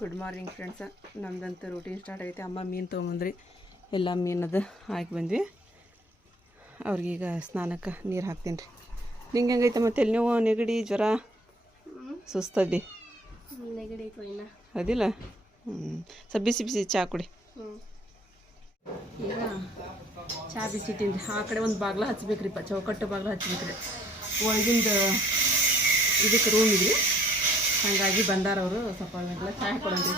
Good morning friends ನಮ್ದಂತ routine start ಆಗೈತೆ. ಅಮ್ಮ ಮೀನು ತೊಗೊಂಬಂದ್ರಿ. ಎಲ್ಲ ಮೀನದು ಹಾಕಿ ಬಂದ್ವಿ. ಅವ್ರಿಗೀಗ ಸ್ನಾನಕ್ಕೆ ನೀರು ಹಾಕ್ತೀನಿ ರೀ ನಿಂಗೆ ಹೆಂಗೈತೆ ಮತ್ತೆ? ಎಲ್ಲಿ ನೀವು? ನೆಗಡಿ, ಜ್ವರ? ಸುಸ್ತದಿ ಅದಿಲ್ಲ ಹ್ಞೂ ಸ್ವಲ್ಪ ಬಿಸಿ ಬಿಸಿ ಚಹಾ ಕುಡಿ. ಈಗ ಚಹಾ ಬಿಸಿ ತಿಂದು ಆ ಕಡೆ ಒಂದು ಬಾಗ್ಲ ಹಚ್ಬೇಕ್ರಿಪ್ಪ. ಚೌಕಟ್ಟು ಬಾಗ್ಲ ಹಚ್ಬೇಕ್ರಿ. ಒಳಗಿಂದ ಇದಕ್ಕೆ ರೂಮ್ ಇದ್ರಿ ಹಾಗಾಗಿ ಬಂದಾರವರು ಸ್ವಲ್ಪ ಅವ್ರಿಗೆಲ್ಲ ಚಹಾ ಕೊಡೋದು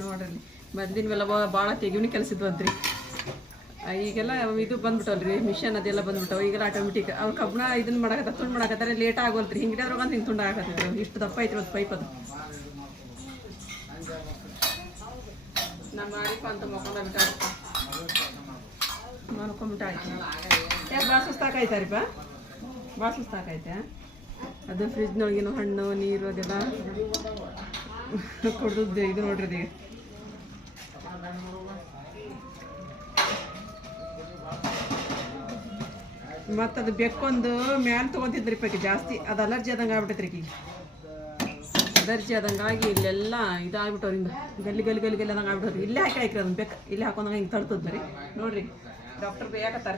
ನೋಡ್ರಿ ಬಂದಿನವೆಲ್ಲ ಮೇಲೆ ಭಾಳ ತೆಗಿವ್ನಿ ಕೆಲಸ ಇದ್ವಂತ್ರಿ ಆ, ಈಗೆಲ್ಲ ಇದು ಬಂದ್ಬಿಟ್ಟಲ್ರಿ ಮಿಷನ್ ಅದೆಲ್ಲ ಬಂದ್ಬಿಟ್ಟವು. ಈಗೆಲ್ಲ ಆಟೋಮೆಟಿಕ್ ಅವ್ರು ಕಬ್ಬಣ ಇದನ್ನ ಮಾಡಕತ್ತ ತುಂಡು ಮಾಡಕತ್ತಾರೆ ಲೇಟ್ ಆಗೋಲ್ರಿ ಹಿಂಗೆ ಒಂದು ಹಿಂಗೆ ತುಂಡು ಆಗತ್ತಿದ್ರು ಇಷ್ಟು ದಪ್ಪ ಐತ್ರಿ ಒಂದು ಪೈಪ್ ಅದು. ನಮ್ಮ ಅಡಿಪ ಅಂತ ಬಿಟ್ಟಾರಪ್ಪ ಮಾಡ್ಕೊಂಬಿಟ್ಟ ಆಯ್ತು ಯಾಕೆ ಭಾಳ ಸುಸ್ತಾಕಾಯ್ತಾರಿಪ್ಪ ಭಾಳ ಸುಸ್ತಾಕೈತೆ ಅದು ಫ್ರಿಜ್ನೊಳಗಿನ ಹಣ್ಣು, ನೀರು, ಅದೆಲ್ಲ ಕುಡ್ದದ್ದು ಇದು ನೋಡ್ರಿ ಮತ್ತದು ಬೆಕ್ಕೊಂದು ಮ್ಯಾಲ ತೊಗೊಂತಿದ್ರಿ ಪಕ್ಕ ಜಾಸ್ತಿ. ಅದು ಅಲರ್ಜಿ ಆದಂಗೆ ಆಗ್ಬಿಟ್ಟೈತ್ರಿ ಈಕಿಗೆ ಅಲರ್ಜಿ ಆದಂಗಾಗಿ ಇಲ್ಲೆಲ್ಲ ಇದಾಗ್ಬಿಟ್ಟವ್ರಿಂದ ಗಲ್ಲಿ ಗಲ್ಲಿ ಗಲ್ಲಿ ಗಲ್ಲಿ ಅದಂಗೆ ಆಗ್ಬಿಟ್ಟವ್ರಿ. ಇಲ್ಲೇ ಹಾಕಿ ಹಾಕ್ರಿ ಅದನ್ನ ಬೇಕು. ಇಲ್ಲೇ ಹಾಕೊಂಡಂಗೆ ಹಿಂಗೆ ತರ್ತದ ರೀ ನೋಡ್ರಿ. ಡಾಕ್ಟರ್ ಬೇಯಾಕತ್ತಾರ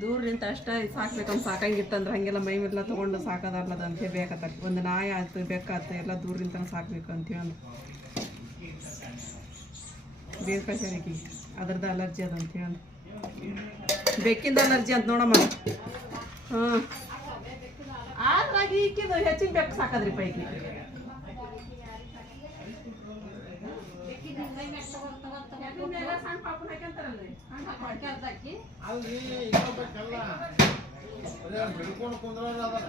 ದೂರದಿಂದ ಅಷ್ಟೇ ಸಾಕ್ಬೇಕಂತ ಸಾಕಂಗಿತ್ತಂದ್ರೆ ಹಾಗೆಲ್ಲ ಮೈ ಮೇಲೆ ತೊಗೊಂಡು ಸಾಕೋದಾಗ್ಲದ ಅಂತ ಬೇಕತ್ತಾರ ಒಂದು ನಾಯಿ ಆಯ್ತು ಬೇಕಾಯ್ತು ಎಲ್ಲ ದೂರದಿಂದ ಸಾಕ್ಬೇಕು ಅಂತೇಳಿ ಹೇಳಿ. ಬೇರೆ ಅದ್ರದ್ದು ಅಲರ್ಜಿ ಅದ ಅಂತ ಹೇಳಿ. ಬೆಕ್ಕಿಂದ ಅಲರ್ಜಿ ಅಂತ ನೋಡಮ್ಮ. ಹಾಂ ಆದ್ರಾಗಿ ಈಕಿದು ಹೆಚ್ಚಿನ ಬೆಕ್ಕು ಸಾಕದ್ರಿ ಪೈಕಿ. ಅಲ್ಲಿ ಇನ್ನೊಬ್ಬಕ್ಕೆಲ್ಲ ಬರೀ ಹಿಡ್ಕೊಂಡು ಕುಂದ್ರೋರು ಅದಾರ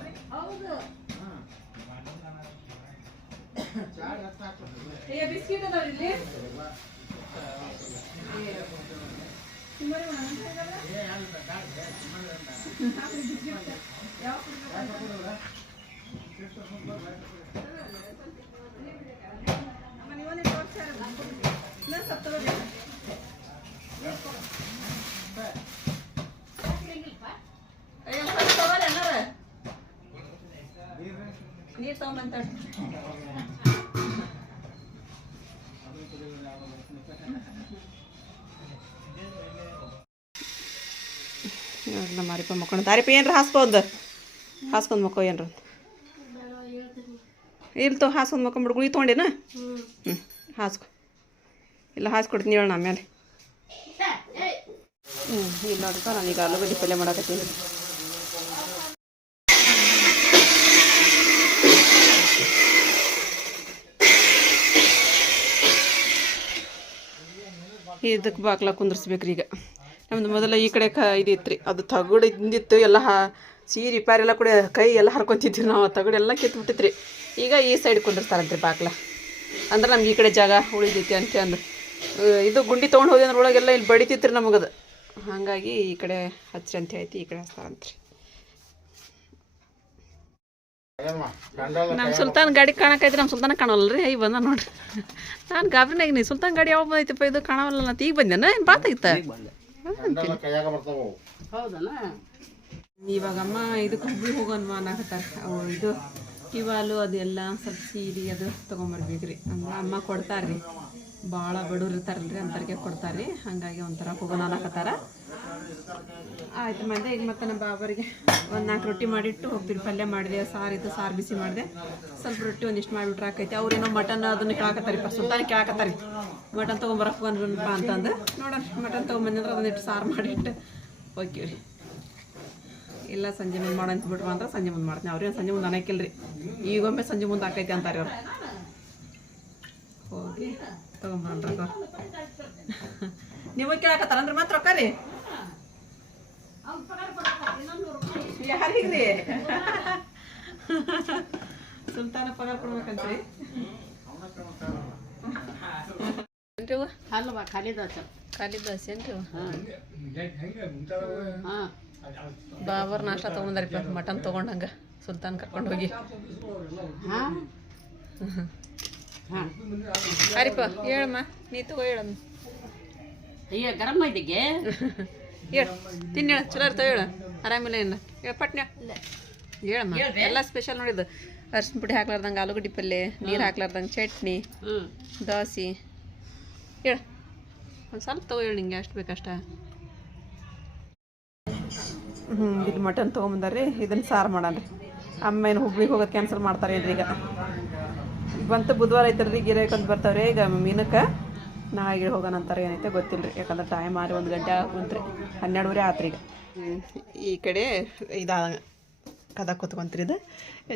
ಚಾ ಎಷ್ಟು ಹಾಕ್ಬೇಕು ಏ ಬಿಸ್ಕಿಟ್ ಅದಾವ್ರಿ ಇಲ್ಲಿ ನೀರು ತಗೊಂಬಂತ ನೋಡ್ಲ ಮಾರಿಪ ಮಕ್ಕೊಂಡು ತಾರಿಪ ಏನ್ರ ಹಾಸ್ಕೊಂಡ್ ಹಾಸ್ಕೊಂಡ್ ಮಕ್ಕೋ ಏನ್ರ ಇಲ್ತು ಹಾಸ್ಕೊಂಡ್ ಮಕ್ಕೊಂಬಿಡು ಗುಳಿ ತೊಗೊಂಡೇನ ಹ್ಞೂ ಹಾಸ್ಕೊ. ಇಲ್ಲ, ಹಾಸ್ಕೊಡ್ತೀನಿ ಹೇಳೋಣ ಆಮೇಲೆ. ಹ್ಞೂ ಇಲ್ಲ ನಾನು ನಾನೀಗ ಆಲೂಗಡ್ಡೆ ಪಲ್ಯ ಮಾಡಕತ್ತೀನಿ. ಇದಕ್ಕೆ ಬಾಕ್ಲ ಕುಂದ್ರಿಸ್ಬೇಕ್ರಿ ಈಗ. ನಮ್ದು ಮೊದಲ ಈ ಕಡೆ ಕ ಇದಿತ್ತು ರೀ ಅದು ತಗಡು ಇದ್ದಿತ್ತು ಎಲ್ಲ ಹಾ, ಸೀರೆ ಪಾರೆಲ್ಲ ಕೂಡ ಕೈ ಎಲ್ಲ ಹರ್ಕೊತಿದ್ವಿ ನಾವು, ಆ ತಗಡು ಎಲ್ಲ ಕಿತ್ಬಿಟ್ಟಿತ್ತು ರೀ ಈಗ ಈ ಸೈಡ್ ಕುಂದಿರ್ತಾರಂತ್ರಿ ಬಾಕ್ಲ. ಅಂದ್ರೆ ನಮ್ಗೆ ಈ ಕಡೆ ಜಾಗ ಉಳಿದೈತಿ ಅಂತ ಅಂದ್ರೆ. ಇದು ಗುಂಡಿ ತೊಗೊಂಡು ಹೋದೆ ಅಂದ್ರೆ ಒಳಗೆಲ್ಲ ಇಲ್ಲಿ ಬಡಿತಿತ್ತು ರೀ ನಮಗದು. ಹಾಗಾಗಿ ಈ ಕಡೆ ಹಚ್ಚಿರಿ ಅಂತ ಹೇಳ್ತಿ ಈ ಕಡೆ ಹಚ್ತಾರಂತ್ರಿ ಏನಮ್ಮ ನಮ್ಮ ಸುಲ್ತಾನ್ ಗಾಡಿ ಕಾಣಕೈತಿ ನಮ್ಮ ಸುಲ್ತಾನ ಕಾಣವಲ್ಲ ರೀ ಈಗ ಬಂದ ನೋಡ್ರಿ. ನಾನು ಗಾಬರಿನಾಗ ನೀ ಸುಲ್ತಾನ್ ಗಾಡಿ ಯಾವಾಗ ಬಂದೈತಪ್ಪ ಇದು ಕಾಣವಲ್ಲ ಅಂತ ಈಗ ಬಂದೇನ ಏನು ಬಾತ ಇತ್ತ ಕೈಯಾಗ ಬರ್ತಾವ ಹೌದನ? ಇವಾಗಮ್ಮ ಇದಕ್ಕೆ ಹುಬ್ಳಿ ಹೋಗೋನ್ವ ಅನ್ನಕತ್ತಾರ ಅವು ಇದು ಕಿವಾಲು ಅದೆಲ್ಲ ಸ್ವಲ್ಪ ಸೀರೆ ಅದು ತೊಗೊಂಬರ್ಬೇಕ್ರಿ. ಅಂದ್ರೆ ಅಮ್ಮ ಕೊಡ್ತಾರ್ರಿ. ಭಾಳ ಬಡವ್ರು ಇರ್ತಾರಲ್ರಿ ಅಂಥವ್ರಿಗೆ ಕೊಡ್ತಾರ್ರಿ. ಹಾಗಾಗಿ ಒಂಥರ ಹೋಗೋಣ ಅನ್ನಕತ್ತಾರ. ಆಯ್ತು ಮತ್ತೆ ಈಗ ಮತ್ತೆ ನಮ್ಮ ಬಾಬರಿಗೆ ಒಂದು ನಾಲ್ಕು ರೊಟ್ಟಿ ಮಾಡಿಟ್ಟು ಹೋಗ್ತೀವಿ ಪಲ್ಯ ಮಾಡಿದೆ, ಸಾರು ಇತ್ತು, ಸಾರು ಬಿಸಿ ಮಾಡಿದೆ. ಸ್ವಲ್ಪ ರೊಟ್ಟಿ ಒಂದಿಷ್ಟು ಮಾಡಿಬಿಟ್ರೆ ಆಕೈತಿ. ಅವ್ರೇನೋ ಮಟನ್ ಅದನ್ನ ಕೇಳಾಕತ್ತಾರಿಪ್ಪ, ಸುಲ್ತಾನ ಕೇಳಾಕತ್ತಾರಿ. ಮಟನ್ ತೊಗೊಂಬರಕ್ಕೆ ಬಂದ್ರಪ್ಪ ಅಂತಂದು. ನೋಡೋಣ, ಮಟನ್ ತೊಗೊಂಬಂದ್ರೆ ಅದನ್ನಿಟ್ಟು ಸಾರು ಮಾಡಿಟ್ಟು ಹೋಗ್ತೀವಿ ಇಲ್ಲ ಸಂಜೆ ಮುಂದೆ ಮಾಡೋ ಅಂತ ಬಿಟ್ರು ಅಂದ್ರೆ ಸಂಜೆ ಮುಂದೆ ಮಾಡ್ತೀನಿ. ಅವ್ರೇನು ಸಂಜೆ ಮುಂದೆ ಅನ್ನಕ್ಕಿಲ್ಲ ರೀ ಈಗೊಮ್ಮೆ ಸಂಜೆ ಮುಂದೆ ಆಕೈತಿ ಅಂತಾರೆ ಅವ್ರು. ಹೋಗಿ ತೊಗೊಂಬರ್ರಿ ನೀವು ಕೇಳಕತ್ತಾರಂದ್ರೆ ಮತ್ತೆ ರೊಕ್ಕ ರೀ? ಯಾರಿಗ್ರಿ? ಸುಲ್ತಾನ ಪಗಾರ ಕೊಡ್ಬೇಕಂತ್ರಿ. ಖಾಲಿ ದೋಸೆ. ಖಾಲಿ ದೋಸೆ ಏನ್ರಿ ಹಾ. ಹಾಂ. ಬಾಬರ್ ನಾಷ್ಟ ತೊಗೊಂಡಾರಿಪ್ಪ ಮಟನ್ ತಗೊಂಡಂಗ. ಸುಲ್ತಾನ್ ಕರ್ಕೊಂಡು ಹೋಗಿ. ಹಾಂ? ಹಾಂ. ಅರಿಪ ಹೇಳಮ್ಮ ನೀ ತಗೋ ಹೇಳಮ್ಮ. ಅಯ್ಯೋ ಗರಂ ಇದಕ್ಕೆ ಹೇಳು ತಿನ್ನು ಹೇಳು ಚಲೋ ಇರ್ತಾವ ಹೇಳು. ಆರಾಮಿಲ್ಲ ಏನು? ಹೇಳ ಪಟ್ನ. ಹೇಳಮ್ಮ ಎಲ್ಲ ಸ್ಪೆಷಲ್ ನೋಡಿದ್ದು. ಅರ್ಶಿನ ಪುಡಿ ಹಾಕ್ಲಾರ್ದಂಗೆ ಆಲೂಗಡ್ಡೆ ಪಲ್ಯ ನೀರು ಹಾಕ್ಲಾರ್ದಂಗೆ ಚಟ್ನಿ ದೋಸೆ. ಹೇಳು ಒಂದು ಸ್ವಲ್ಪ ತಗೋ ಹೇಳು ನಿಂಗೆ ಅಷ್ಟು ಬೇಕಷ್ಟ? ಹ್ಞೂ, ಇದು ಮಟನ್ ತೊಗೊಂಬಂದಾರ್ರಿ, ಇದನ್ನು ಸಾರು ಮಾಡಣ್ರಿ ಅಮ್ಮ ಏನು ಹುಬ್ಳಿಗೆ ಹೋಗೋದು ಕ್ಯಾನ್ಸಲ್ ಮಾಡ್ತಾರೆ ಏನ್ರಿ ಈಗ. ಬಂತು ಬುಧವಾರ ಐತಲ್ರಿ ಗಿರಾಕಿ ಅಂತ ಬರ್ತಾವ್ರಿ, ಈಗ ಮೀನಕ್ಕೆ ನಾಳೆಗೆ ಹೋಗೋಣ ಅಂತಾರೆ, ಏನೈತೆ ಗೊತ್ತಿಲ್ಲ ರೀ ಯಾಕಂದ್ರೆ ಟೈಮ್ ಆರಿ ಒಂದು ಗಂಟೆ ಕುಂತ್ರಿ ಹನ್ನೆರಡುವರೆ ಆತ್ರಿ ಈಗ. ಈ ಕಡೆ ಇದಾದ ಕದ ಕೂತ್ಕೊಂತ್ರಿ ಇದು.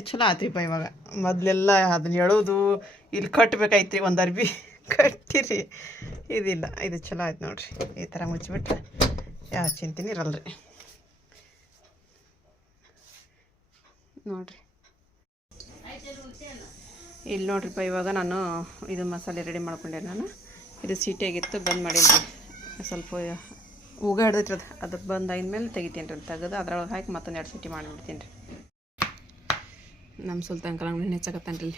ಚಲೋ ಆತ್ರಿಪ್ಪ ಇವಾಗ. ಮೊದಲೆಲ್ಲ ಅದನ್ನ ಹೇಳೋದು, ಇಲ್ಲಿ ಕಟ್ಬೇಕಾಯ್ತು ಒಂದು ಅರ್ಬಿ. ಕಟ್ಟಿರಿ. ಇದಿಲ್ಲ, ಇದು ಚಲೋ ಆಯ್ತು ನೋಡ್ರಿ, ಈ ಥರ ಮುಚ್ಚಿಬಿಟ್ರೆ ಯಾವ ಚಿಂತೆ ಇರಲ್ಲ ರೀ ನೋಡ್ರಿ. ಇಲ್ಲಿ ನೋಡ್ರಿಪ್ಪ ಇವಾಗ ನಾನು ಇದು ಮಸಾಲೆ ರೆಡಿ ಮಾಡ್ಕೊಂಡೆ ನಾನು. ಇದು ಸೀಟಿಯಾಗಿತ್ತು, ಬಂದ್ ಮಾಡಿದ್ವಿ. ಸ್ವಲ್ಪ ಉಗ ಹಿಡ್ದೈತ್ರಿ ಅದು. ಅದು ಬಂದ್ ತೆಗಿತೀನಿ ರೀ. ತೆಗೆದು ಅದ್ರೊಳಗೆ ಹಾಕಿ ಮತ್ತೊಂದು ಎರಡು ಸೀಟಿ ಮಾಡಿಬಿಡ್ತೀನಿ ರೀ. ನಮ್ಮ ಸುಲ್ತಾನ್ ಕಲಂಗಡಿ ಹೆಚ್ಚಾಕತ್ತಾನ ರೀ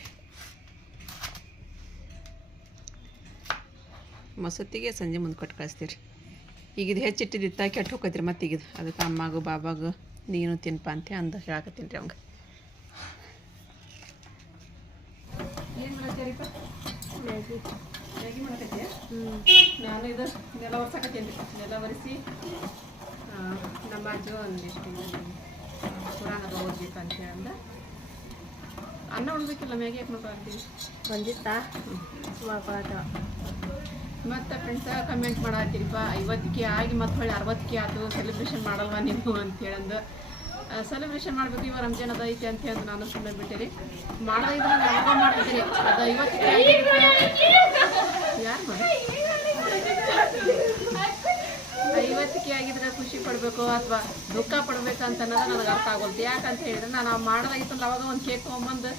ಮಸೂತಿಗೆ ಸಂಜೆ ಮುಂದೆ ಕೊಟ್ಟು ಕಳಿಸ್ತೀರಿ. ಈಗ ಇದು ಹೆಚ್ಚಿಟ್ಟಿದ್ದು ಕೆಟ್ಟು ಹೋಗೈತ್ರಿ ಮತ್ತೆ ಮತ್ತೀಗಿದು ಅದಕ್ಕೆ ಅಮ್ಮಗೂ, ಬಾಬಾಗು, ನೀನು ತಿನ್ಪ ಅಂತ ಅಂದ ಹೇಳಕತ್ತೀನಿ ರೀ ಅವಂಗೆ. ಮ್ಯಾಗಿ. ನಾನು ಇದು ನೆಲ ಒರ್ಸಕತ್ತೀನಿ ನೆಲ ಒರೆಸಿ ನಮ್ಮ ಅಜ್ಜು ಒಂದಿಷ್ಟು ಪುರಾಣದ ಓದ್ಬೇಕು ಅಂತ ಅಂದ ಅನ್ನ ಉಣ್ಬೇಕಿಲ್ಲ ಮ್ಯಾಗಿ ಯಾಕೆ ಬಂದಿತ್ತಾ ಮತ್ತೆ ಫ್ರೆಂಡ್ಸ ಕಮೆಂಟ್ ಮಾಡತ್ತೀರಿಪ್ಪ ಕೆ ಆಗಿ ಮತ್ತೆ ಹೊಳ್ಳಿ ಅರವತ್ತಕ್ಕೆ ಆತು. ಸೆಲೆಬ್ರೇಷನ್ ಮಾಡಲ್ವಾ ನೀವು ಅಂತ ಹೇಳಂದು. ಸೆಲೆಬ್ರೇಷನ್ ಮಾಡ್ಬೇಕು. ಇವಾಗ ರಂಜಾನ್ ಅದ ಐತೆ ಅಂತ ಹೇಳಿ ನಾನು ಸುಮ್ಮನೆ ಬಿಟ್ಟಿರಿ ಮಾಡೋದಿದ್ರೆ ಅದು ಐವತ್ತಕ್ಕೆ ಯಾರು ಮಾಡಿ? ಐವತ್ತಕ್ಕೆ ಆಗಿದ್ರೆ ಖುಷಿ ಪಡಬೇಕು ಅಥವಾ ದುಃಖ ಅಂತ ಅನ್ನೋದು ನನಗೆ ಅರ್ಥ ಆಗುತ್ತೆ ಯಾಕಂತ ಹೇಳಿದ್ರೆ ನಾನು ಮಾಡೋದಾಗಿತ್ತು ಅವಾಗ ಒಂದು ಕೇಕ್ ತೊಗೊಂಬಂದು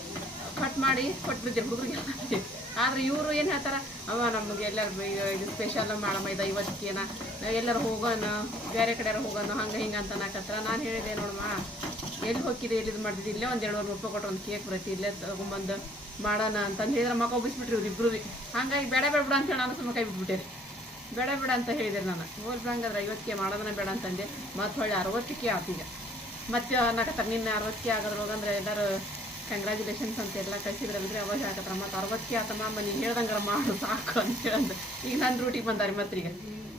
ಮಾಡಿ ಕೊಟ್ಬಿಡ್ತೀರಿ ಹುಡುಗರಿಗೆ. ಆದ್ರೆ ಇವರು ಏನು ಹೇಳ್ತಾರೆ? ಅವ ನಮಗೆ ಎಲ್ಲರೂ ಇದು ಸ್ಪೆಷಲ್ ಮಾಡಮ್ಮ, ಇದು ಐವತ್ತಿಗೆನ ಎಲ್ಲರೂ ಹೋಗೋಣ, ಬೇರೆ ಕಡೆ ಹೋಗೋಣ, ಹಂಗೆ ಹಿಂಗೆ ಅಂತ ನಾಕತ್ರ ನಾನು ಹೇಳಿದೆ, ನೋಡಮ್ಮ, ಎಲ್ಲಿ ಹೋಗಿದ್ದೆ ಎಲ್ಲಿ ಇದು ಮಾಡಿದ್ವಿ ಇಲ್ಲೇ ಒಂದು ಎರಡು ರೂಪಾಯಿ ಕೊಟ್ಟು ಒಂದು ಕೇಕ್ ಬರೈತಿ ಇಲ್ಲೇ ತೊಗೊಂಬಂದು ಮಾಡೋಣ ಅಂತಂದು ಹೇಳಿದ್ರೆ ಮಗ ಒಬ್ಬಿಸ್ಬಿಟ್ರಿ ಇವ್ರು ಇಬ್ಬರು ಹಂಗಾಗಿ ಬೇಡ ಬೇಡ, ಬಿಡ ಅಂತ ಹೇಳಿ ನಾನು ಸುಮ್ಮನೆ ಕೈ ಬಿಟ್ಬಿಟ್ಟೆ. ಬೇಡ ಬೇಡ ಅಂತ ಹೇಳಿದೆ ನಾನು. ಹೋಲ್ ಹಂಗಾದ್ರೆ ಐವತ್ತಿಗೆ ಮಾಡೋದನ್ನ ಬೇಡ ಅಂತಂದೆ. ಮತ್ತೆ ಹೊಳ್ಳಿ ಅರವತ್ತಕ್ಕೆ ಆತೀಗ ಮತ್ತೆ ಅನ್ನಕತ್ತಾರೆ ನಿನ್ನೆ ಅರವತ್ತಿಗೆ ಆಗೋದ್ರೊಳಗಂದ್ರೆ ಎಲ್ಲರೂ ಕಂಗ್ರ್ಯಾಚುಲೇಷನ್ಸ್ ಅಂತ ಎಲ್ಲ ಕಳಿಸಿದ್ರಲ್ರಿ ಅವಾಗ ಹಾಕತ್ರ ಮತ್ತೆ ಅರವತ್ತಿ ಆತಮ್ಮ ನೀನು ಹೇಳ್ದಂಗಾರ ಸಾಕು ಅಂತ ಹೇಳಂದು. ಈಗ ನನ್ನ ರೂಟಿಗೆ ಬಂದಾರಿ ಮತ್ತೀಗ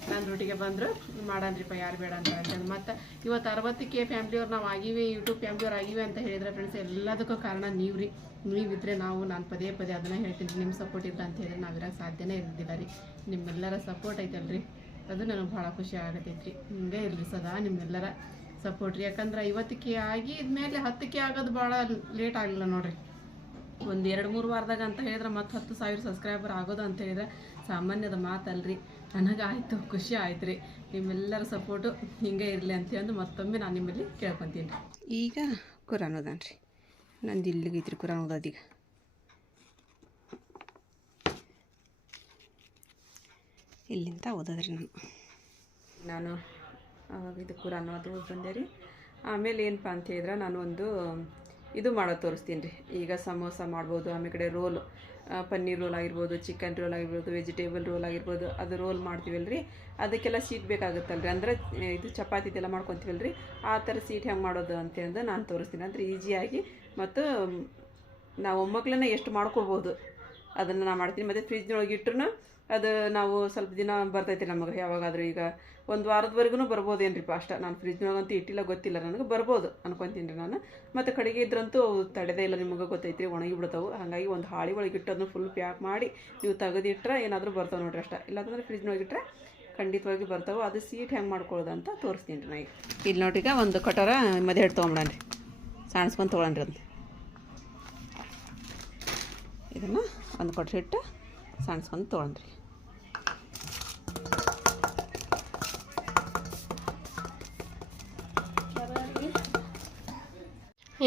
ನನ್ನ ರೂಟಿಗೆ ಬಂದರು ಮಾಡನ್ರಿಪ್ಪ ಯಾರು ಬೇಡ ಅಂತ ಅಂತಂದು ಮತ್ತು ಇವತ್ತು ಅರವತ್ತಕ್ಕೆ ಫ್ಯಾಮ್ಲಿಯವ್ರು ನಾವು ಆಗಿವೆ ಯೂಟ್ಯೂಬ್ ಫ್ಯಾಮ್ಲಿಯವ್ರು ಆಗಿವೆ ಅಂತ ಹೇಳಿದ್ರೆ ಫ್ರೆಂಡ್ಸ್ ಎಲ್ಲದಕ್ಕೂ ಕಾರಣ ನೀವು ರೀ ನೀವಿದ್ರೆ ನಾವು, ನಾನು ಪದೇ ಪದೇ ಅದನ್ನ ಹೇಳ್ತೀನಿ. ನಿಮ್ಮ ಸಪೋರ್ಟ್ ಇಲ್ಲ ಅಂತ ಹೇಳಿದ್ರೆ ಇರೋ ಸಾಧ್ಯನೇ ಇರೋದಿಲ್ಲ ರೀ ನಿಮ್ಮೆಲ್ಲರ ಸಪೋರ್ಟ್ ಐತಲ್ರಿ. ಅದು ನನಗೆ ಭಾಳ ಖುಷಿ ಆಗತೈತ್ರಿ. ಹಿಂಗೆ ಇರಲಿ ಸದಾ ನಿಮ್ಮೆಲ್ಲರ. ಸಪೋರ್ಟ್ ರೀ. ಯಾಕಂದ್ರೆ ಐವತ್ತಕ್ಕೆ ಆಗಿ ಇದ್ಮೇಲೆ ಹತ್ತಕ್ಕೆ ಆಗೋದು ಭಾಳ ಲೇಟ್ ಆಗಲಿಲ್ಲ ನೋಡಿರಿ. ಒಂದು ಎರಡು ಮೂರು ವಾರದಾಗ ಅಂತ ಹೇಳಿದ್ರೆ ಮತ್ತೆ ಹತ್ತು ಸಾವಿರ ಸಬ್ಸ್ಕ್ರೈಬರ್ ಆಗೋದು ಅಂತ ಹೇಳಿದ್ರೆ ಸಾಮಾನ್ಯದ ಮಾತಲ್ರಿ. ನನಗಾಯಿತು ಖುಷಿ ಆಯ್ತು ರೀ. ನಿಮ್ಮೆಲ್ಲರ ಸಪೋರ್ಟು ಹಿಂಗೆ ಇರಲಿ ಅಂತ ಹೇಳಿ ಮತ್ತೊಮ್ಮೆ ನಾನು ನಿಮ್ಮಲ್ಲಿ ಕೇಳ್ಕೊತೀನಿ. ಈಗ ಕುರಾನ್ ಓದಾನ ರೀ. ನಂದು ಇಲ್ಲಿಗೆ ಐತ್ರಿ ಕುರಾನ್ ಓದೋದೀಗ ಇಲ್ಲಿಂದ ಓದೋದ್ರಿ ನಾನು. ನಾನು ಇದು ಅದು ಓದಿ ಬಂದೆ ರೀ. ಆಮೇಲೆ ಏನಪ್ಪ ಅಂತ ಹೇಳಿದ್ರೆ ನಾನು ಒಂದು ಇದು ಮಾಡೋದು ತೋರಿಸ್ತೀನಿ ರೀ. ಈಗ ಸಮೋಸ ಮಾಡ್ಬೋದು, ಆಮೇಲೆ ಕಡೆ ರೋಲ್ ಪನ್ನೀರ್ ರೋಲ್ ಆಗಿರ್ಬೋದು ಚಿಕನ್ ರೋಲ್ ಆಗಿರ್ಬೋದು ವೆಜಿಟೇಬಲ್ ರೋಲ್ ಆಗಿರ್ಬೋದು, ಅದು ರೋಲ್ ಮಾಡ್ತೀವಲ್ಲ ರೀ ಅದಕ್ಕೆಲ್ಲ ಸೀಟ್ ಬೇಕಾಗುತ್ತಲ್ಲ ರೀ ಅಂದರೆ ಇದು ಚಪಾತಿ ಇದೆಲ್ಲ ಮಾಡ್ಕೊತೀವಲ್ಲ ರೀ ಆ ಥರ ಸೀಟ್ ಹೆಂಗೆ ಮಾಡೋದು ಅಂತೇಳಿದ್ರೆ ನಾನು ತೋರಿಸ್ತೀನಿ. ಅಂದರೆ ಈಸಿಯಾಗಿ ಮತ್ತು ನಾವು ಒಮ್ಮಕ್ಳನ್ನ ಎಷ್ಟು ಮಾಡ್ಕೊಳ್ಬೋದು, ಅದನ್ನು ನಾನು ಮಾಡ್ತೀನಿ. ಮತ್ತು ಫ್ರಿಜ್ನೊಳಗೆ ಇಟ್ರು ಅದು ನಾವು ಸ್ವಲ್ಪ ದಿನ ಬರ್ತೈತಿ ನಮಗೆ, ಯಾವಾಗಾದರೂ ಈಗ ಒಂದು ವಾರದವರೆಗೂ ರೀ ಅಷ್ಟ. ನಾನು ಫ್ರಿಜ್ನೊಳಗಂತೂ ಇಟ್ಟಿಲ್ಲ, ಗೊತ್ತಿಲ್ಲ ನನಗೆ, ಬರ್ಬೋದು ಅನ್ಕೊತೀನಿ ರೀ ನಾನು. ಮತ್ತು ಕಡೆಗೆ ಇದ್ರಂತೂ ತಡೆದೇ ಇಲ್ಲ ನಿಮಗೆ ಗೊತ್ತೈತ್ರಿ ಒಣಗಿ ಬಿಡ್ತಾವೆ ಹಾಗಾಗಿ ಒಂದು ಹಾಳಿ ಒಳಗೆ ಇಟ್ಟು ಫುಲ್ ಪ್ಯಾಕ್ ಮಾಡಿ ನೀವು ತೆಗೆದಿಟ್ರೆ ಏನಾದರೂ ಬರ್ತಾವೆ ನೋಡ್ರಿ ಅಷ್ಟ. ಇಲ್ಲಾಂದ್ರೆ ಫ್ರಿಜ್ನೊಳಗೆ ಇಟ್ಟರೆ ಖಂಡಿತವಾಗಿ ಬರ್ತಾವೆ. ಅದು ಸೀಟ್ ಹೆಂಗೆ ಮಾಡ್ಕೊಳ್ಳೋದು ಅಂತ ತೋರಿಸ್ತೀನಿ ರೀ ನಾ ಈಗ ಇಲ್ಲಿ ನೋಡ್ರಿಗ ಒಂದು ಕಟೋರ ಮದುವೆ ಹಿಟ್ಟು ರೀ. ಸಾಣಿಸ್ಕೊಂಡು ತೊಗೊಳನ್ರಿ ಅಂತ. ಇದನ್ನು ಒಂದು ಕೊಟ್ರೆ ಇಟ್ಟು ಸಣ್ಸ್ಕೊಂಡು ತೊಗೊಂಡ್ರಿ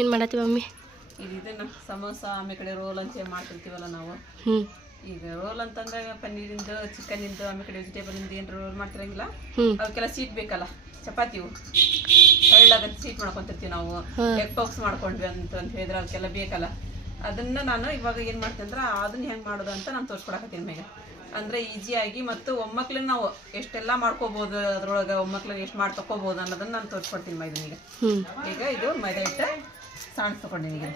ಏನು ಮಾಡತ್ತಿ ಮಮ್ಮಿ? ಈಗ ಇದನ್ನು ಸಮೋಸ ಆಮೇಲೆ ಕಡೆ ರೋಲ್ ಅಂತ ಮಾಡ್ತಿರ್ತೀವಲ್ಲ ನಾವು. ಹ್ಞೂ ಈಗ ರೋಲ್ ಅಂತಂದ್ರೆ ಪನ್ನೀರಿಂದು ಚಿಕನಿಂದು ಆಮೇಲೆ ಕಡೆ ಇಂದ ಏನು ರೋಲ್ ಮಾಡ್ತಿರಂಗಿಲ್ಲ. ಅವಕ್ಕೆಲ್ಲ ಸೀಟ್ ಬೇಕಲ್ಲ ಚಪಾತಿವು ಎಳ್ಳಾಗಂತ ಸೀಟ್ ಮಾಡ್ಕೊಂತಿರ್ತೀವಿ ನಾವು. ಎಗ್ ಬಾಕ್ಸ್ ಮಾಡ್ಕೊಂಡ್ವಿ ಅಂತ ಅಂತ ಹೇಳಿದ್ರೆ ಅವಕ್ಕೆಲ್ಲ ಬೇಕಲ್ಲ. ಅದನ್ನ ನಾನು ಇವಾಗ ಏನು ಮಾಡ್ತೀನಿ ಅಂದ್ರೆ ಅದನ್ನ ಹೆಂಗ್ ಮಾಡೋದು ಅಂತ ನಾನು ತೋರಿಸ್ಕೊಡಕತ್ತೀನಿ ಮೇಲೆ ಅಂದರೆ ಈಸಿಯಾಗಿ ಮತ್ತು ಒಮ್ಮಕ್ಳನ್ನ ನಾವು ಎಷ್ಟೆಲ್ಲ ಮಾಡ್ಕೋಬಹುದು ಅದ್ರೊಳಗ ಒಮ್ಮಕ್ಳನ್ನ ಎಷ್ಟು ಮಾಡಿ ತಕೋಬೋದು ಅನ್ನೋದನ್ನ ನಾನು ತೋರಿಸ್ಕೊಡ್ತೀನಿ ಮೈದನಿಗೆ. ಈಗ ಈಗ ಇದು ಮೈದಾ ಹಿಟ್ಟು. ಸಣ್ಣ ತೊಗೊಂಡಿನಿ ಈಗ.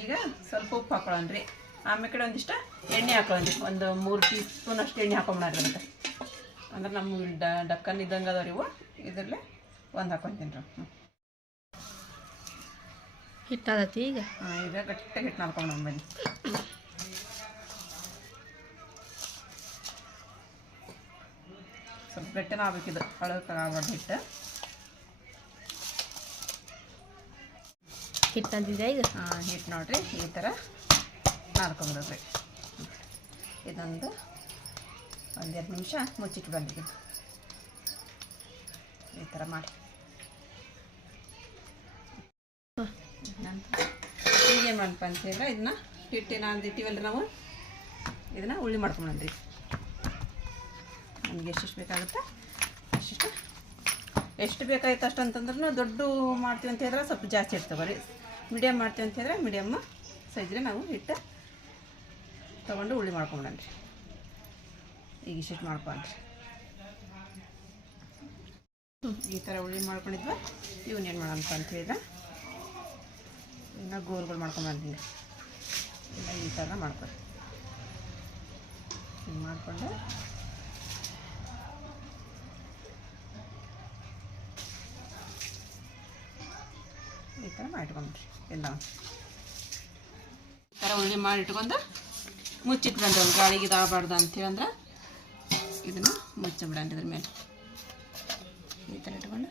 ಈಗ ಸ್ವಲ್ಪ ಉಪ್ಪು ಹಾಕೊಳ್ಳೋಣ್ರಿ ಆಮೇಲೆ ಕಡೆ ಒಂದಿಷ್ಟು ಎಣ್ಣೆ ಹಾಕೊಳ್ಳೋಣ್ರಿ ಒಂದು ಮೂರು ಟೀ ಸ್ಪೂನ್ ಅಷ್ಟು ಎಣ್ಣೆ ಅಂತ ಅಂದ್ರೆ ನಮ್ಮ ಡ ಡಕ್ಕನ್ ಇದ್ದಂಗೆ ಅದಾವ್ರಿ ಇವು. ಇದರಲ್ಲೇ ಒಂದು ಹಾಕೊತೀನಿ ರೀ. ಹ್ಞೂ ಹಿಟ್ಟಾದತಿ ಈಗ? ಹಾಂ ಈಗ ಗಟ್ಟಿ ಹಿಟ್ಟು ನಾಲ್ಕೊಂಡು ಬನ್ನಿ. ಸ್ವಲ್ಪ ಗಟ್ಟಿನ ಆಗ್ಬೇಕಿದು ಆಗ್ಬಾರ್ದು ಹಿಟ್ಟು ಹಿಟ್ಟಂತಿದೆ ಈಗ ಹಾಂ ಹಿಟ್ಟು ನೋಡ್ರಿ, ಈ ಥರ ನಾಲ್ಕೊಂಬಿಡ್ರಿ ಇದೊಂದು ಒಂದೆರಡು ನಿಮಿಷ ಮುಚ್ಚಿಟ್ಟು ಬಂದಿದ್ದು ಈ ಥರ ಮಾಡಿ. ಈಗೇನು ಮಾಡಪ್ಪ ಅಂತ ಇದನ್ನ ಹಿಟ್ಟಿನ ಅಂದಿಟ್ಟಿವಲ್ಲ ನಾವು. ಇದನ್ನ ಉಳ್ಳಿ ಮಾಡ್ಕೊಂಡ್ರಿ ನಮ್ಗೆ ಎಷ್ಟೆಷ್ಟು ಬೇಕಾಗುತ್ತೆ? ಅಷ್ಟಿಷ್ಟು. ಎಷ್ಟು ಬೇಕಾಯ್ತು ಅಷ್ಟು ಅಂತಂದ್ರೂ ದೊಡ್ಡ ಮಾಡ್ತೀವಿ ಅಂತ ಹೇಳಿದ್ರೆ ಸ್ವಲ್ಪ ಜಾಸ್ತಿ ಇರ್ತವೆ ರೀ. ಮೀಡಿಯಮ್ ಮಾಡ್ತೀವಿ ಅಂತ ಹೇಳಿದ್ರೆ ಮೀಡಿಯಮ್ ಸೈಜ್ರೆ ನಾವು ಹಿಟ್ಟು ತೊಗೊಂಡು ಉಳ್ಳಿ ಮಾಡ್ಕೊಂಬಿಡನ್ರಿ ಈಗ ಇಷ್ಟಿಟ್ಟು ಮಾಡ್ಕೊಂಡ್ರಿ. ಈ ಥರ ಉಳ್ಳಿ ಮಾಡ್ಕೊಂಡಿದ್ವಾ. ಇವನ್ನ ಏನು ಮಾಡೋಣ ಅಂತ ಇನ್ನು ಗೋಲ್ಗಳು ಮಾಡ್ಕೊಂಬಂದಿನಿ ಇಲ್ಲ ಈ ಥರ ಮಾಡ್ಕೊಳ್ರಿ ಹಿಂಗೆ ಮಾಡಿಕೊಂಡು ಈ ಥರ ಮಾಡಿಟ್ಕೊಂಡ್ರಿ ಎಲ್ಲ. ಈ ಥರ ಉಳ್ಳಿ ಮಾಡಿ ಮುಚ್ಚಿಟ್ಬಿಡಂರಿ ಒಂದು ಗಾಳಿಗೆ ಇದಾಗಬಾರ್ದು ಅಂತೀವಿ ಅಂದ್ರೆ ಇದನ್ನು ಮುಚ್ಚಿಬಿಡೋಣ ಇದ್ರ ಮೇಲೆ. ಈ ಥರ ಇಟ್ಕೊಂಡು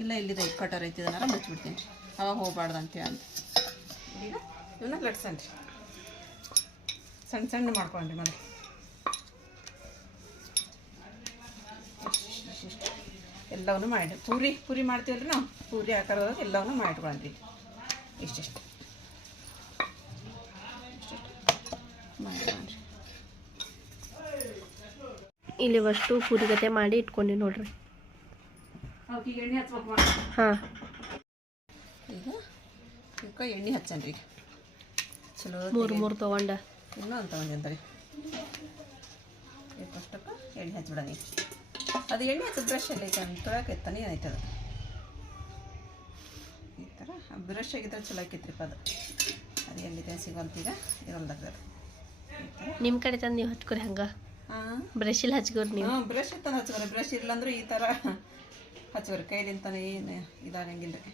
ಇಲ್ಲ ಇಲ್ಲಿದೆ ಕಟರ್ ಐತಿ ಮುಚ್ಚಿಬಿಡ್ತೀನಿ ರೀ. ಅವಾಗ ಹೋಗ್ಬಾರ್ದು ಅಂತೇಳಿ ಅಂತ ಈಗ ಇವನ್ನ ಲಟ್ಸನ್ರಿ ಸಣ್ಣ ಸಣ್ಣ ಮಾಡ್ಕೊಂಡ್ರಿ ಮನೆ ಎಲ್ಲವನ್ನೂ ಮಾಡಿ ಪೂರಿ ಪೂರಿ ಮಾಡ್ತೀವಲ್ರಿ ನಾವು? ಪೂರಿ ಆಕಾರದಾಗ ಎಲ್ಲವನ್ನು ಮಾಡಿಟ್ಕೊಂಡ್ರಿ ಇಷ್ಟಿಷ್ಟು. ಇಲ್ಲಿ ಅಷ್ಟು ಪೂರಿಗತೆ ಮಾಡಿ ಇಟ್ಕೊಂಡಿ ನೋಡ್ರಿ. ಹಾಂ. ಈಗ ಇವಕ್ಕೆ ಎಣ್ಣೆ ಹಚ್ಚನ್ರಿ ಚಲೋ ಮೂರು ಮೂರು ತೊಗೊಂಡ. ಇನ್ನೂ ಅಂತ ಒಂದಿಂದ್ರಿ ಫಸ್ಟಕ್ಕೆ ಎಣ್ಣೆ ಹಚ್ಬಿಡೋಣ ಈಗ. ಅದು ಎಣ್ಣೆ ಅದು ಬ್ರಷ್ ಎಲ್ಲ ಐತೆ ಎತ್ತಾನೆ ಐತೆ ಅದು? ಈ ಥರ ಬ್ರಷ್ ಆಗಿದ್ರೆ ಚಲೋ ಆಕೈತ್ರಿಪ್ಪ ಅದು. ಅದು ಎಲ್ಲಿದೆ? ಸಿಗುವಂತೀಗ ಇರಲ್ದಾಗ ನಿಮ್ಮ ಕಡೆ ತಂದು ನೀವು ಹಚ್ಕೊರಿ ಹಂಗೆ. ಬ್ರಷ್ ಇಲ್ಲಿ ಹಚ್ಕೋರಿ ನೀವು. ಬ್ರಷ್ ತಂದು ಹಚ್ಕೋರಿ. ಬ್ರಷ್ ಇಲ್ಲಂದ್ರೆ ಈ ಥರ ಹಚ್ಕೋರಿ. ಕೈಲಿಂತಾನೆ ಏನು ಇದಾಗಂಗಿಲ್ಲ ರೀ.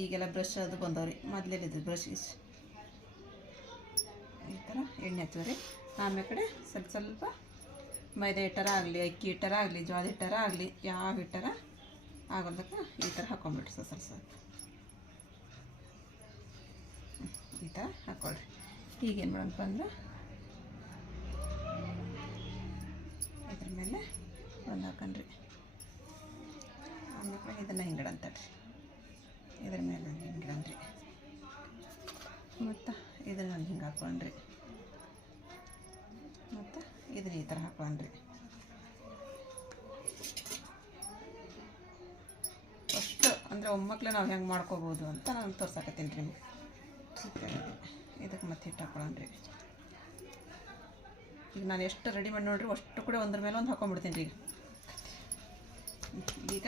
ಈಗೆಲ್ಲ ಬ್ರಷ್ ಅದು ಬಂದವ್ರಿ. ಮೊದಲೇಲಿದ್ದು ಬ್ರಷ್ ಈ ಥರ ಎಣ್ಣೆ ಹಚ್ಚೋರಿ ಆಮೇಲೆ ಕಡೆ ಸ್ವಲ್ಪ ಸ್ವಲ್ಪ ಮೈದಾ ಹಿಟ್ಟರ ಆಗಲಿ, ಅಕ್ಕಿ ಹಿಟ್ಟರ ಆಗಲಿ ಜೋಳದ ಹಿಟ್ಟರ ಆಗಲಿ, ಯಾವ ಹಿಟ್ಟರ ಆಗೋದಕ್ಕೆ ಈ ಥರ ಹಾಕೊಂಡ್ಬಿಟ್ರಿ ಸ್ವಲ್ಪ ಸ್ವಲ್ಪ. ಈ ಥರ ಹಾಕ್ಕೊಳ್ರಿ ಈಗೇನು ಮಾಡೋಣಪ್ಪ ಅಂದ್ರೆ ಇದ್ರ ಮೇಲೆ ಒಂದು ಹಾಕೊಂಡ್ರಿ. ಆಮೇಲೆ ಇದನ್ನು ಹಿಂಗಡಂತಡ್ರಿ ಇದ್ರ ಮೇಲೆ ಹಿಂಗಿಡನ್ರಿ ಮತ್ತು ಇದನ್ನ ಒಂದು ಹಿಂಗೆ ಹಾಕೊಂಡ್ರಿ. ಮತ್ತು ಇದನ್ನ ಈ ಥರ ಹಾಕೊಂಡ್ರಿ ಫಸ್ಟ್ ಅಂದರೆ ಒಮ್ಮಕ್ಲೆ ನಾವು ಹೆಂಗೆ ಮಾಡ್ಕೋಬೋದು ಅಂತ ನಾನು ತೋರ್ಸಕತ್ತೀನಿ ರೀ ಇದಕ್ಕೆ ಮತ್ತೆ ಹಿಟ್ಟು ಹಾಕೊಳ್ಳೋಣ್ರಿ ಈಗ ನಾನು ಎಷ್ಟು ರೆಡಿ ಮಾಡಿ ನೋಡ್ರಿ ಅಷ್ಟು ಕೂಡ ಒಂದ್ರ ಮೇಲೆ ಒಂದು ಹಾಕೊಂಡ್ಬಿಡ್ತೀನಿ ರೀ ಈಗ. ಈಗ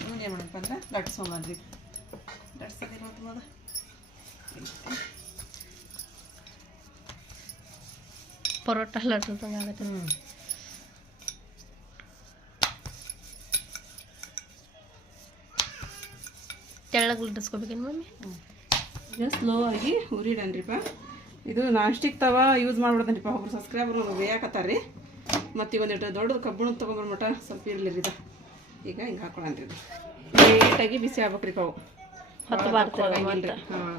ಇವನ್ ಏನು ಮಾಡಪ್ಪ ಅಂದ್ರೆ ಲಟ್ಸ್ಕೊಂಬನ್ರಿ ಲಟ್ಸೋದಿಲ್ಲ ಮತ್ತು ಪರೋಟ ಎಲ್ಲ ಆಗತ್ತೆ. ಆಗುತ್ತೆ ತೆಳ್ಳಗೆ ಉಲ್ಟಿಸ್ಕೋಬೇಕೇನು ಮಮ್ಮಿ? ಈಗ ಸ್ಲೋ ಆಗಿ ಉರಿಡನ್ರಿಪ್ಪ ಇದು ನಾಸ್ಟಿಕ್ ತವ ಯೂಸ್ ಮಾಡ್ಬಿಡ್ದನ್ರಿಪ್ಪ ಒಬ್ರು ಸಬ್ಸ್ಕ್ರೈಬರ್ ಬೇಯಾಕತ್ತಾರ ರೀ ಮತ್ತು ಈಗ ಒಂದಿಟ್ಟು ದೊಡ್ಡದು ಕಬ್ಬಣ ತೊಗೊಂಬರ್ಮಟ ಸ್ವಲ್ಪ ಇರಲಿ ಇದು. ಈಗ ಹಿಂಗೆ ಹಾಕೊಳ್ಳನ್ರಿ ಇದು. ಲೇಟಾಗಿ ಬಿಸಿ ಆಗ್ಬೇಕ್ರಿ ಅವು. ಬಾರ್ತಾರೆ ಹಾಂ.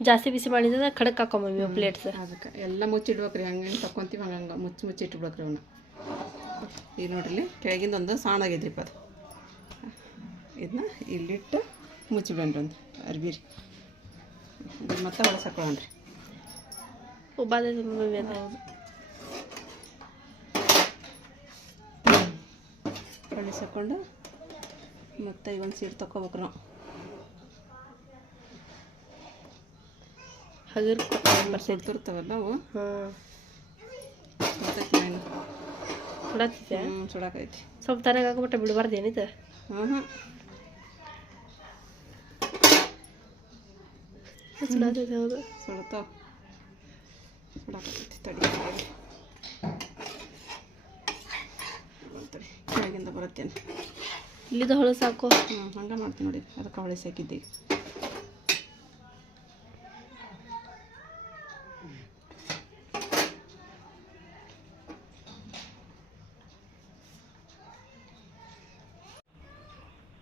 ಜಾಸ್ತಿ ಬಿಸಿ ಮಾಡಿದ್ರೆ ಖಡಕ್ ಹಾಕೊಂಬಿ ಪ್ಲೇಟ್ಸ್ ಅದಕ್ಕೆ ಎಲ್ಲ ಮುಚ್ಚಿಡ್ಬೇಕ್ರಿ ಹಂಗೆ ತಕ್ಕೊಂತೀವಿ ಹಂಗೆ ಹಂಗೆ ಮುಚ್ಚಿ ಮುಚ್ಚಿ ಇಟ್ಬಿಡ್ಬೇಕ್ರಿ ಅವನ್ನ ಈಗ ನೋಡ್ರಿ ಕೆಳಗಿಂದ ಒಂದು ಸಾಣಾಗೈತ್ರಿಪ್ಪ ಅದು ಇದನ್ನ ಇಲ್ಲಿಟ್ಟು ಮುಚ್ಚಿಬಿಡನ್ರಿ ಒಂದು ಅರ್ಬಿ ರೀ ಮತ್ತೆ ಮಮ್ಮಿ ಅದು ಹೊಳಿಸಾಕೊಂಡು ಮತ್ತೆ ಈಗ ಒಂದು ಸೀಟ್ ತಗೋಬೇಕು ನಾವು. ಹಗರ್ ಬರ್ತೈತಿ ಸುಡ್ತಿರ್ತಾವಲ್ಲ ಅವು ಸುಡ್ತೈತಿ ಹ್ಞೂ ಸುಡಾಕೈತಿ ಸ್ವಲ್ಪ ತನಗ ಹಾಕ್ಬಿಟ್ಟ ಬಿಡಬಾರ್ದು ಏನಿದೆ? ಹ್ಞೂ ಹ್ಞೂ ಸುಡತ್ತೈತೆ ಹೌದು. ಸುಡ್ತಾವ ಸುಡಾಕತ್ತೈತಿ ತಡಿ. ಕೆಳಗಿಂದ ಬರುತ್ತೇನೆ ಇಲ್ಲಿದ ಹೊಳೆ ಸಾಕು. ಹ್ಞೂ ಹಂಗೆ ಮಾಡ್ತೀನಿ ನೋಡಿ. ಅದಕ್ಕೆ ಹೊಳೆ ಸಾಕಿದ್ದೆ.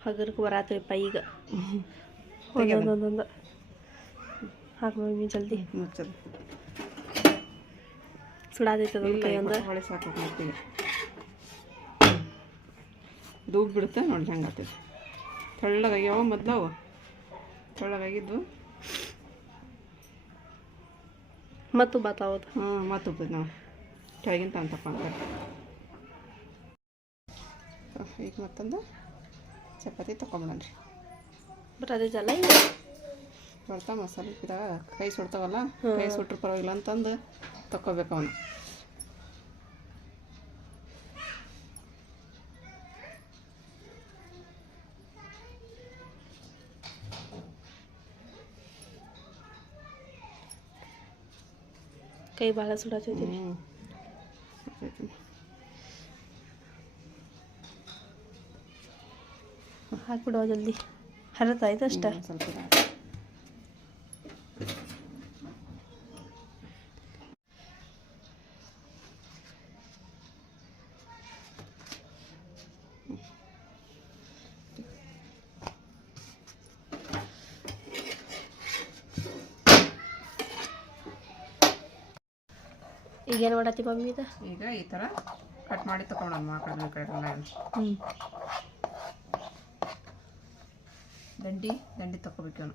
ಹಗರ್ಗೆ ಬರತ್ತರಿಪ್ಪ ಈಗ. ಒಂದೊಂದೊಂದೊಂದು. ಹಾಕಿ ಮಮ್ಮಿ ಜಲ್ದಿ. ಮುಚ್ಚದು ಸುಡಾದೈತೆ ಅದೊಂದು ಕೈ ಒಂದು ಹೊಳೆ ಸಾಕು ಮಾಡ್ತೀವಿ ದೂಬ್ ಬಿಡುತ್ತೆ ನೋಡಿ ಹೆಂಗೆ ಆಗ್ತೈತಿ. ತೆಳ್ಳಗಾಗ್ಯಾವ ಮೊದ್ಲು ತೆಳ್ಳಗಾಗಿದ್ದು. ಮತ್ತು ಬಾತಾವದು ಹ್ಞೂ ಮತ್ತೆ ಉಪ್ಪದು ನಾವು ಕೆಳಗಿನ ತಾನು ತಗೊಂಡ್ರೆ ಈಗ ಮತ್ತೊಂದು. ಚಪಾತಿ ತೊಗೊಂಬಿಡೋಣ ರೀ ಬಟ್ ಅದೇ ಜಲ ಬರ್ತಾವ ಮಸಾಲೆ ಇದ್ದಾಗ ಕೈ ಸುಡ್ತಾವಲ್ಲ ಕೈ ಸುಟ್ರು ಪರವಾಗಿಲ್ಲ ಅಂತಂದು ತಗೋಬೇಕು ಅವನು ಕೈ ಭಾಳ ಸುಡತೈತಿ ಹ್ಞೂ ಹಾಕ್ಬಿಡುವ ಜಲ್ದಿ. ಹರತಾಯ್ತು ಅಷ್ಟ. ಸ್ವಲ್ಪ. ಈಗೇನು ಮಾಡತ್ತಿ ಮಮ್ಮಿ ಇದು? ಈಗ ಈ ಥರ ಕಟ್ ಮಾಡಿ ತಗೊಂಡಮ್ಮ ಆ ಕಡೆ ಈ ಕಡೆ ಹ್ಞೂ ದಂಡಿ ದಂಡಿ ತಗೋಬೇಕು ಅವನು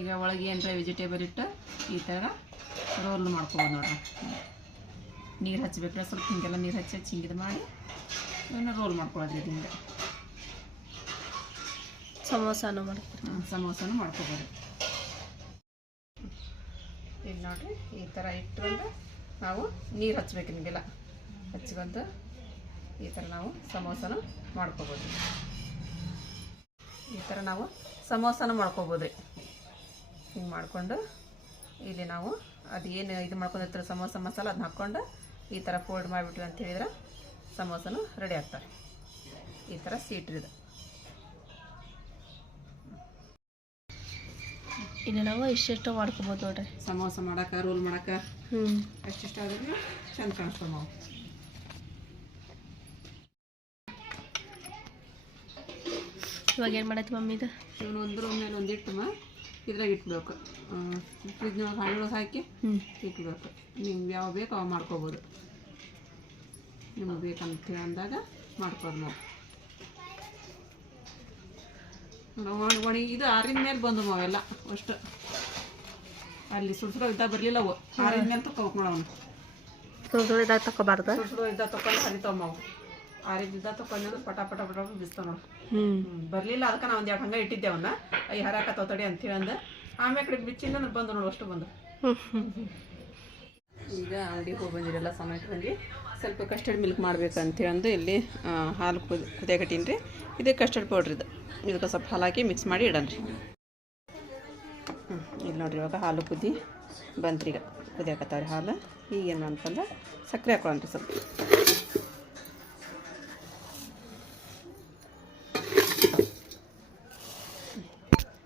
ಈಗ ಒಳಗೆ ಏನರ ವೆಜಿಟೇಬಲ್ ಇಟ್ಟು ಈ ಥರ ರೋಲ್ ಮಾಡ್ಕೊಬೋದು ನೋಡ್ರಿ. ನೀರು ಹಚ್ಚಬೇಕು ಸ್ವಲ್ಪ ಹಿಂಗೆಲ್ಲ ನೀರು ಹಚ್ಚಿ ಹಚ್ಚಿ ಹಿಂಗಿದು ಮಾಡಿ ಇವನ್ನ ರೋಲ್ ಮಾಡ್ಕೊಳ್ಳೋದು ಇದು ಹಿಂಗೆ. ಸಮೋಸಾನು ಮಾಡ್ತಾರೆ. ಹಾಂ ಸಮೋಸನೂ ಮಾಡ್ಕೋಬೋದು. ಇಲ್ಲಿ ನೋಡಿರಿ ಈ ಥರ ಇಟ್ಕೊಂಡು ನಾವು ನೀರು ಹಚ್ಬೇಕು ನಿಮಗೆಲ್ಲ. ಹಚ್ಕೊಂಡು ಈ ಥರ ನಾವು ಸಮೋಸನ ಮಾಡ್ಕೋಬೋದು. ಈ ಥರ ನಾವು ಸಮೋಸನ ಮಾಡ್ಕೋಬೋದು. ಹಿಂಗೆ ಮಾಡಿಕೊಂಡು ಇಲ್ಲಿ ನಾವು ಅದು ಏನು ಇದು ಮಾಡ್ಕೊಂಡಿರ್ತಾರೆ ಸಮೋಸ, ಮಸಾಲ ಅದನ್ನ ಹಾಕ್ಕೊಂಡು ಈ ಥರ ಫೋಲ್ಡ್ ಮಾಡಿಬಿಟ್ವಿ ಅಂತ ಹೇಳಿದ್ರೆ ಸಮೋಸನೂ ರೆಡಿ ಆಗ್ತಾರೆ ಈ ಥರ ಸೀಟ್ರಿದು ಇನ್ನು ನಾವು ಇಷ್ಟೆಷ್ಟೋ ಮಾಡ್ಕೊಬೋದು ನೋಡ್ರಿ. ಸಮೋಸ ಮಾಡಕ್ಕೆ ರೋಲ್ ಮಾಡಕ್ಕೆ. ಹ್ಞೂ ಎಷ್ಟಿಷ್ಟ ಆದ್ರೂ ಚಂದ ಕಾಣಿಸ್ತಾವ ನಾವು ಇವಾಗ ಏನು ಮಾಡತ್ತೆ ಮಮ್ಮಿ ಇದು? ಇವನು ಒಂದ್ರ ಮೇಲೆ ಒಂದು ಇಟ್ಟಮ ಇದ್ರಾಗ ಇಟ್ಬೇಕು. ಫ್ರಿಜ್ನೊಳಗೆ ಹಣ್ಣೊಳಗೆ ಹಾಕಿ ಹ್ಞೂ ಇಟ್ಬೇಕು. ನಿಮ್ಗೆ ಯಾವ ಬೇಕು ಅವು ಮಾಡ್ಕೋಬೋದು. ನಿಮಗೆ ಬೇಕಂತ ಅಂದಾಗ ಮಾಡ್ಕೋದು ನಾವು ಒಣ- ಒಣಗಿ ಇದು ಆರಿದ ಮೇಲೆ ಬಂದು ಅವೆಲ್ಲ ಅಷ್ಟು. ಅಲ್ಲಿ ಸುಡ್ ಇದ್ದ ಇದ್ದಾಗ ಬರಲಿಲ್ಲ ಅವು. ಆರಿದ ಮೇಲೆ ತಗೋಬೇಕು ನೋಡವನು ಸುಡು ಸುಳಿದಾಗ ತಗೋಬಾರ್ದು ಸುಡ್ ಸುಡೋ ಇದ್ದಾಗ ತಗೊಂಡು ಹರಿತಾವ ಅವು ಆರಿದ್ದ ತಗೊಂಡು ಅಂದ್ರೆ ಪಟ ಪಟ ಪಟ ಬಿಸ್ತಾವ ನೋಡಿ. ಹ್ಞೂ ಬರಲಿಲ್ಲ ಅದಕ್ಕೆ ನಾವು ಒಂದು ಎರಡು ಹಂಗೆ ಇಟ್ಟಿದ್ದೆ ಅವನ್ನ. ಐ ಹರಾಕತ್ತವ ತಡಿ ಅಂತೇಳಿ ಅಂದ. ಆಮೇಲೆ ಕಡೆ ಬಿಚ್ಚಿಂದ ಬಂದು ನೋಡು ಅಷ್ಟು ಬಂದು. ಈಗ ಅಂಗಡಿಗೆ ಹೋಗಿ ಬಂದಿರಲ್ಲ ಸಮಯಕ್ಕೆ ಬಂದು ಸ್ವಲ್ಪ ಕಸ್ಟರ್ಡ್ ಮಿಲ್ಕ್ ಮಾಡ್ಬೇಕಂತೇಳಿ ಅಂದು ಇಲ್ಲಿ ಹಾಲು ಕುದಿ ಕುದಿಯಾಕಟ್ಟೀನಿ ರೀ. ಇದು ಕಸ್ಟರ್ಡ್ ಪೌಡ್ರ್ ಇದು. ಇದಕ್ಕೆ ಸ್ವಲ್ಪ ಹಾಲು ಹಾಕಿ ಮಿಕ್ಸ್ ಮಾಡಿ ಇಡನ್ರಿ ಹ್ಞೂ ಇಲ್ಲಿ ನೋಡಿರಿ ಇವಾಗ ಹಾಲು ಕುದಿ ಬಂತ್ರಿ ಈಗ. ಕುದಿಯಾಕತ್ತಾವ್ರಿ ಹಾಲು. ಈಗೇನು ಅಂತಂದ್ರೆ ಸಕ್ಕರೆ ಹಾಕೊಳ್ಳೋಣ್ರಿ ಸ್ವಲ್ಪ.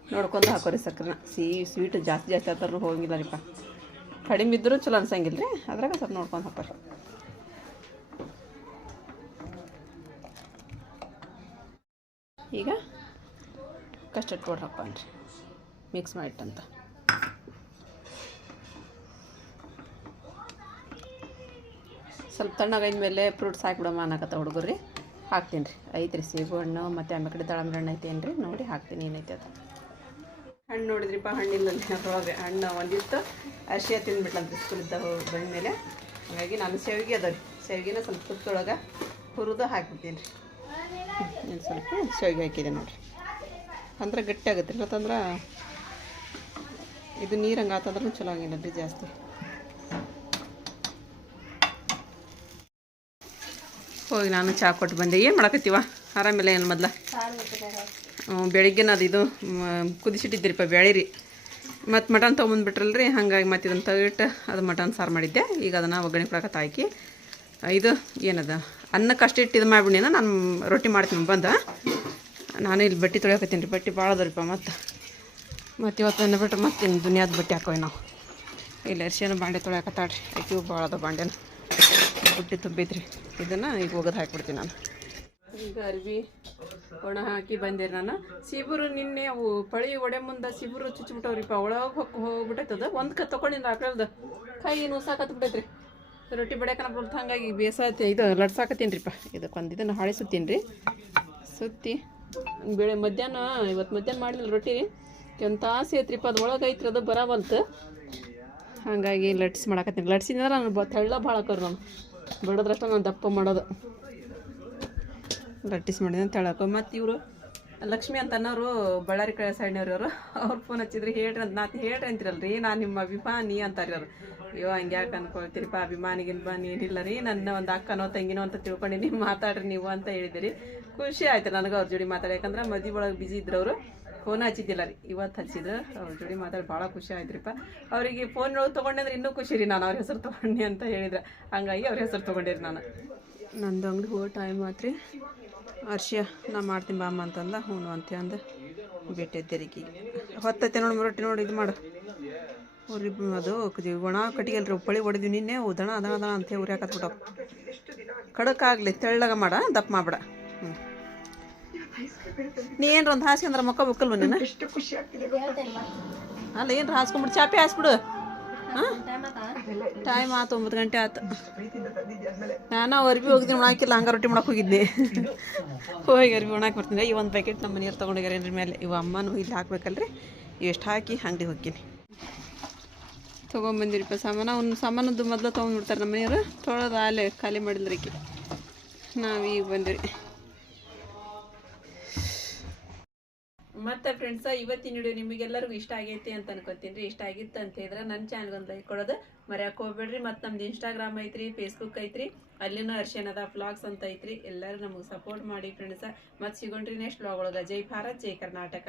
ನೋಡ್ಕೊಂಡು ಹಾಕೋರಿ ಸಕ್ಕರೆನ. ಸಿಹಿ ಸ್ವೀಟ್ ಜಾಸ್ತಿ ಜಾಸ್ತಿ ಆತಾರು ಹೋಗಿಲ್ಲ ರೀಪ್ಪ. ಕಡಿಮೆ ಇದ್ದರೂ ಚಲೋ ಅನ್ಸಂಗಿಲ್ಲ ರೀ ಅದ್ರಾಗ ಸ್ವಲ್ಪ ನೋಡ್ಕೊಂಡು ಹಾಕೋರಿ ಈಗ ಕಸ್ಟರ್ಡ್ ಪೌಡ್ರ್ ಅನ್ರಿ. ಮಿಕ್ಸ್ ಮಾಡಿಟ್ಟಂತ. ಸ್ವಲ್ಪ ತಣ್ಣಗಾದ ಮೇಲೆ ಫ್ರೂಟ್ಸ್ ಹಾಕ್ಬಿಡಮ್ಮ ಅನ್ನಕತ್ತ ಹುಡುಗರು ರೀ ಹಾಕ್ತೀನಿ ರೀ. ಐತ್ರಿ ರೀ ಸೇಬು ಹಣ್ಣು ಮತ್ತು ಆಮೇಲೆ ಕಡೆ ದಾಳಂಬ್ರಿ ಹಣ್ಣು ಐತೇನು ರೀ ನೋಡಿ ಹಾಕ್ತೀನಿ ಏನೈತೆ ಅದು. ಹಣ್ಣು ನೋಡಿದ್ರಿಪ್ಪ ಹಣ್ಣಿಲ್ಲ ಅದ್ರೊಳಗೆ. ಹಣ್ಣು ಒಂದಿತ್ತು ಅರ್ಶಿಯ ತಿಂದ್ಬಿಟ್ಲಂತ ಸ್ಕೂಲಿದ್ದ ಬಂದ ಮೇಲೆ ಹಾಗಾಗಿ ನಾನು ಸೇವಿಗೆ ಅದ ರೀ. ಸೇವಿಗೆನ ಸ್ವಲ್ಪ ತುಪ್ಪದೊಳಗೆ ಹುರಿದು ಹಾಕ್ಬಿಡ್ತೀನಿ ರೀ. ಸ್ವಲ್ಪ ಸೇವಿಗೆ ಹಾಕಿದೆ ನೋಡಿರಿ. ಅಂದ್ರೆ ಗಟ್ಟಿ ಆಗುತ್ತೆ ರೀ ಮತ್ತಂದ್ರೆ ಇದು ನೀರು ಹಂಗೆ ಆತಂದ್ರೂ ಚಲೋ ಆಗಿಲ್ಲ ರೀ ಜಾಸ್ತಿ. ಹೋಗಿ ನಾನು ಚಹಾ ಕೊಟ್ಟು ಬಂದೆ. ಏನು ಮಾಡಕತ್ತೀವ? ಆರಾಮಿಲ್ಲ ಏನು ಮೊದ್ಲ? ಬೆಳಿಗ್ಗೆನ ಅದು ಇದು ಕುದಿಸಿಟ್ಟಿದ್ದೀರಿಪ್ಪ ಬೇಳೆ ರೀ ಮತ್ತು ಮಟನ್ ತೊಗೊಂಬಂದ್ಬಿಟ್ರಲ್ರಿ ಹಾಗಾಗಿ ಮತ್ತು ಇದನ್ನು ತೆಗಿಟ್ಟು ಅದು ಮಟನ್ ಸಾರು ಮಾಡಿದ್ದೆ. ಈಗ ಅದನ್ನು ಒಗ್ಗರಣೆ ಕೊಡಕತ್ತ ಹಾಕಿ. ಇದು ಏನದ? ಅನ್ನಕ್ಕೆ ಅಷ್ಟು ಇಟ್ಟು ಇದು ಮಾಡಿಬಿಡಿನ ನಾನು ರೊಟ್ಟಿ ಮಾಡ್ತೀನಿ ಬಂದ ನಾನು ಇಲ್ಲಿ ಬಟ್ಟೆ ತೊಳ್ಯಾಕತ್ತೀನಿ ರೀ. ಬಟ್ಟೆ ಭಾಳ ಅದರಿಪ್ಪ ಮತ್ತು. ಮತ್ತು ಇವತ್ತು ಬಿಟ್ಟು ಮತ್ತೆ ಇನ್ನು ದುನಿಯಾದ ಬಟ್ಟೆ ಹಾಕೋವಿ ನಾವು. ಇಲ್ಲಿ ಅರ್ಶಿನ ಬಾಂಡೆ ತೊಳ್ಯಾಕತ್ತಾಳ್ರಿ. ಆಕಿವು ಭಾಳ ಅದ ಬಾಂಡೆನ. ಬುಟ್ಟಿ ತುಂಬಿದ್ರಿ ಇದನ್ನು ಈಗ ಹೋಗೋದು ಹಾಕಿಬಿಡ್ತೀನಿ ನಾನು. ಈಗ ಅರ್ವಿ, ಒಣ ಹಾಕಿ ಬಂದಿರಿ ನಾನು. ಸಿಬುರು ನಿನ್ನೆ ಅವು ಪಳಿ ಒಡೆ ಮುಂದೆ ಸಿಬುರು ಚುಚ್ಚಿಬಿಟ್ಟವ್ರಿಪ್ಪ ಒಳಗೆ ಹೋಗಿ ಹೋಗ್ಬಿಟ್ಟೈತದ. ಒಂದು ಕ ತೊಗೊಂಡಿನ ಆಕಳದ. ಕೈ ನುಸಾಕತ್ ಬಿಟ್ಟೈತ್ರಿ. ರೊಟ್ಟಿ ಬಡಿಯಾಕನ ಬರ್ತು ಹಾಗಾಗಿ ಬೇಸಾತಿ ಇದು ಲಡ್ಸಾಕತ್ತೀನಿ ರೀಪ್ಪ ಇದಕ್ಕೊಂದು ಇದನ್ನು ಹಾಳೆ ಸುತ್ತೀನಿ ರೀ ಸುತ್ತಿ ಬೆಳೆ ಮಧ್ಯಾಹ್ನ ಇವತ್ತು ಮಧ್ಯಾಹ್ನ ಮಾಡಿಲ್ಲ ರೊಟ್ಟಿ. ತಾಸು ಐತ್ರಿಪ್ಪ, ಅದು ಒಳಗೆ ಐತ್ರಿ ಅದು ಬರವಂತು. ಹಾಗಾಗಿ ಲಟ್ಸ್ ಮಾಡಾಕತ್ತೀನಿ. ಲಟ್ಸಿದ್ರೆ ನಾನು ಬ ತೆಳ್ಳ ಭಾಳ ಹಾಕೋರು ನಾನು ಬಡದ್ರಷ್ಟ ನಾನು ದಪ್ಪ ಮಾಡೋದು. ಲಟ್ಟಿಸ್ ಮಾಡಿದೆ ಅಂತ ಹೇಳಕ್ಕೆ ಮತ್ತು ಇವರು? ಲಕ್ಷ್ಮಿ ಅಂತ ಅನ್ನೋರು ಬಳ್ಳಾರಿ ಕಡೆ ಸೈಡ್ನವ್ರು ಅವರು ಅವ್ರು ಫೋನ್ ಹಚ್ಚಿದ್ರು, ಹೇಳ್ರಿ ಅಂತ ನಾನು ಹೇಳ್ರಿ ಅಂತಿರಲ್ರಿ, ನಾನು ನಿಮ್ಮ ಅಭಿಮಾನಿ ಅಂತಾರೆ ಅವರು ಅಯ್ಯೋ, ಹಂಗೆ ಯಾಕೆ ಅನ್ಕೊಳ್ತೀರಿಪ್ಪ ಅಭಿಮಾನಿ ನೀನಿಲ್ಲ ಏನಿಲ್ಲ ರೀ, ನನ್ನ ಒಂದು ಅಕ್ಕನೋ, ತಂಗಿನೋ ಅಂತ ತಿಳ್ಕೊಂಡಿನಿ ಮಾತಾಡ್ರಿ ನೀವು ಅಂತ ಹೇಳಿದಿರಿ ಖುಷಿ ಆಯ್ತು ನನಗೆ ಅವ್ರ ಜೋಡಿ ಮಾತಾಡಿ, ಯಾಕಂದ್ರೆ ಮದಿ ಒಳಗೆ ಬಿಜಿ ಇದ್ರು ಅವರು ಫೋನ್ ಹಚ್ಚಿದ್ದಿಲ್ಲ ರೀ, ಇವತ್ತು ಹಚ್ಚಿದ್ರು, ಅವ್ರ ಜೋಡಿ ಮಾತಾಡಿ, ಭಾಳ ಖುಷಿ ಆಯ್ತ್ರಿಪ್ಪ ಅವರಿಗೆ ಫೋನ್ ಒಳಗೆ ತೊಗೊಂಡೆ ಅಂದ್ರೆ ಇನ್ನೂ ಖುಷಿ ರೀ, ನಾನು ಅವ್ರ ಹೆಸರು ತೊಗೊಂಡೆ ಅಂತ ಹೇಳಿದ್ರೆ. ಹಂಗಾಗಿ ಅವ್ರ ಹೆಸರು ತೊಗೊಂಡಿರಿ ನಾನು. ನಂದು ಅಂಗಡಿ ಹೋಗೋ ಟೈಮ್ ಆತ್ರಿ. ಅರ್ಶಿಯ ನಾ ಮಾಡ್ತೀನಿ ಬಾಮ್ಮ ಅಂತಂದ ಹ್ಞೂ ಅಂತ ಅಂದ ತೆರಿಗೆ ಹೊತ್ತೈತೆ ನೋಡಿ ರೊಟ್ಟಿ ನೋಡಿ ಇದು ಮಾಡು. ಉರಿ ಅದು ಒಣ ಕಟ್ಟಿಗೆ ಅಲ್ರಿ ಉಪ್ಪಳಿ ಹೊಡೆದ್ವಿ ನಿನ್ನೆ ಉದಣ ಅದಣ ಅದಣ ದಣ ಅಂತ ಉರಿ ಹಾಕತ್ಬಿಟ್ಟವು ಖಡಕ್ ಆಗಲಿ ತೆಳ್ಳಗ ಮಾಡ ದಪ್ಪ ಮಾಡ್ಬಿಡ. ಹ್ಞೂ ನೀ ಏನ್ರ ಒಂದು ಹಾಸ್ಕೊಂಡ್ರೆ ಮಕ್ಕ ಬೇಕಲ್ವ ನೀನು? ಅಲ್ಲ ಏನ್ರ ಹಾಸ್ಕೊಂಬಿಡು ಚಾಪೆ ಹಾಸ್ಬಿಡು. ಟೈಮ್ ಆತು, ಒಂಬತ್ತು ಗಂಟೆ ಆತು. ನಾನು ಅರ್ಬಿ ಹೋಗಿದ್ದೀನಿ ಒಣಾಕಿಲ್ಲ ಹಂಗೆ ರೊಟ್ಟಿ ಮಾಡಕ್ಕೆ ಹೋಗಿದ್ದೆ. ಹೋಗಿ ಅರ್ಬಿ ಒಣಾಕಿ ಬರ್ತೀನಿ. ಈ ಒಂದು ಪ್ಯಾಕೆಟ್ ನಮ್ಮ ಮನೆಯವ್ರು ತೊಗೊಂಡಿದ್ದಾರೆ ಏನ್ರಿ ಮೇಲೆ ಇವ ಅಮ್ಮನೂ ಇಲ್ಲಿ ಹಾಕ್ಬೇಕಲ್ರಿ? ಎಷ್ಟು ಹಾಕಿ ಅಂಗಡಿ ಹೋಗ್ತೀನಿ. ತೊಗೊಂಬಂದಿರಿಪ್ಪ ಸಾಮಾನು. ಅವ್ನು ಸಾಮಾನದ್ದು ಮೊದಲು ತೊಗೊಂಡ್ಬಿಡ್ತಾರೆ ನಮ್ಮ ಮನೆಯವರು. ತೊಳೆದು ಆಲೆ ಖಾಲಿ ಮಾಡಿದ್ರಕ್ಕೆ ನಾವು ಈಗ ಬಂದಿರಿ ಮತ್ತೆ ಫ್ರೆಂಡ್ಸ ಇವತ್ತಿನ ವಿಡಿಯೋ ನಿಮಗೆಲ್ಲರಿಗೂ ಇಷ್ಟ ಆಗೈತಿ ಅಂತ ಅನ್ಕೊತೀನಿ ಇಷ್ಟ ಆಗಿತ್ತು ಅಂತ ಹೇಳಿದ್ರೆ ನನ್ನ ಚಾನಲ್ ಒಂದು ಲೈಕ್ ಕೊಡೋದು ಮರ್ಯಾಕೆ ಹೋಗ್ಬೇಡ್ರಿ. ಮತ್ತು ನಮ್ದು ಇನ್ಸ್ಟಾಗ್ರಾಮ್ ಐತ್ರಿ ಫೇಸ್ಬುಕ್ ಐತ್ರಿ, ಅಲ್ಲಿನೂ ಅರ್ಶನದ ಫ್ಲಾಗ್ಸ್ ಅಂತ ಐತ್ರಿ. ಎಲ್ಲರೂ ನಮಗೆ ಸಪೋರ್ಟ್ ಮಾಡಿ ಫ್ರೆಂಡ್ಸ ಮತ್ತೆ ಸಿಗೋಣ್ರಿ ನೆಕ್ಸ್ಟ್ ಬ್ಲಾಗ್ ಒಳಗೆ. ಜೈ ಭಾರತ್, ಜೈ ಕರ್ನಾಟಕ.